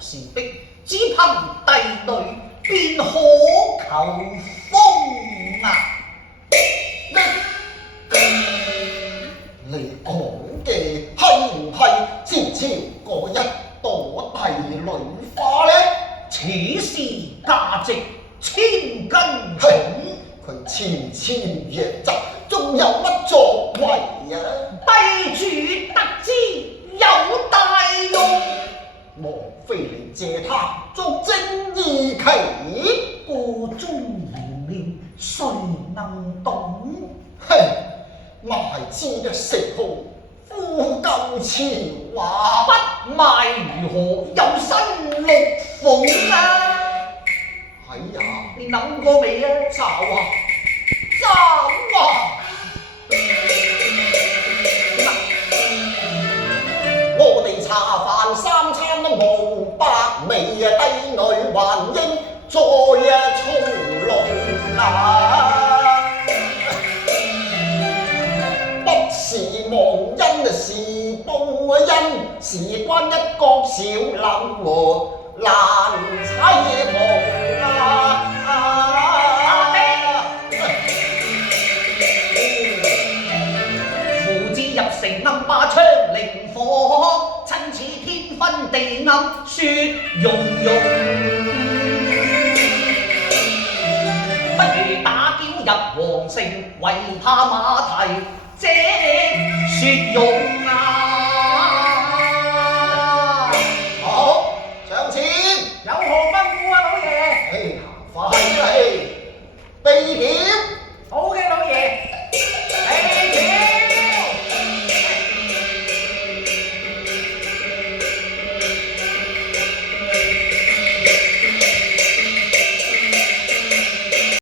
是的，只憑帝女便可求風啊！你講嘅係唔係悄悄嗰一朵帝女花呢？此事價值千斤重，佢纖纖弱質，仲有乜作為啊？帝主得知有大用，莫非你借他作正義旗？個中賢妙，誰能懂？嘿，賣之嘅食號呼救潮啊！不賣如何有新陸鳳啊？哎呀，你諗過未啊？找啊，找啊！我哋茶飯三餐都無百味啊，帝女還應再從容啊！不是忘恩是報恩，事關一國小林和難妻夢啊！父子入城暗把槍靈火，親似天昏地暗雪融融。不如打驕入皇城，為怕馬蹄這雪融啊！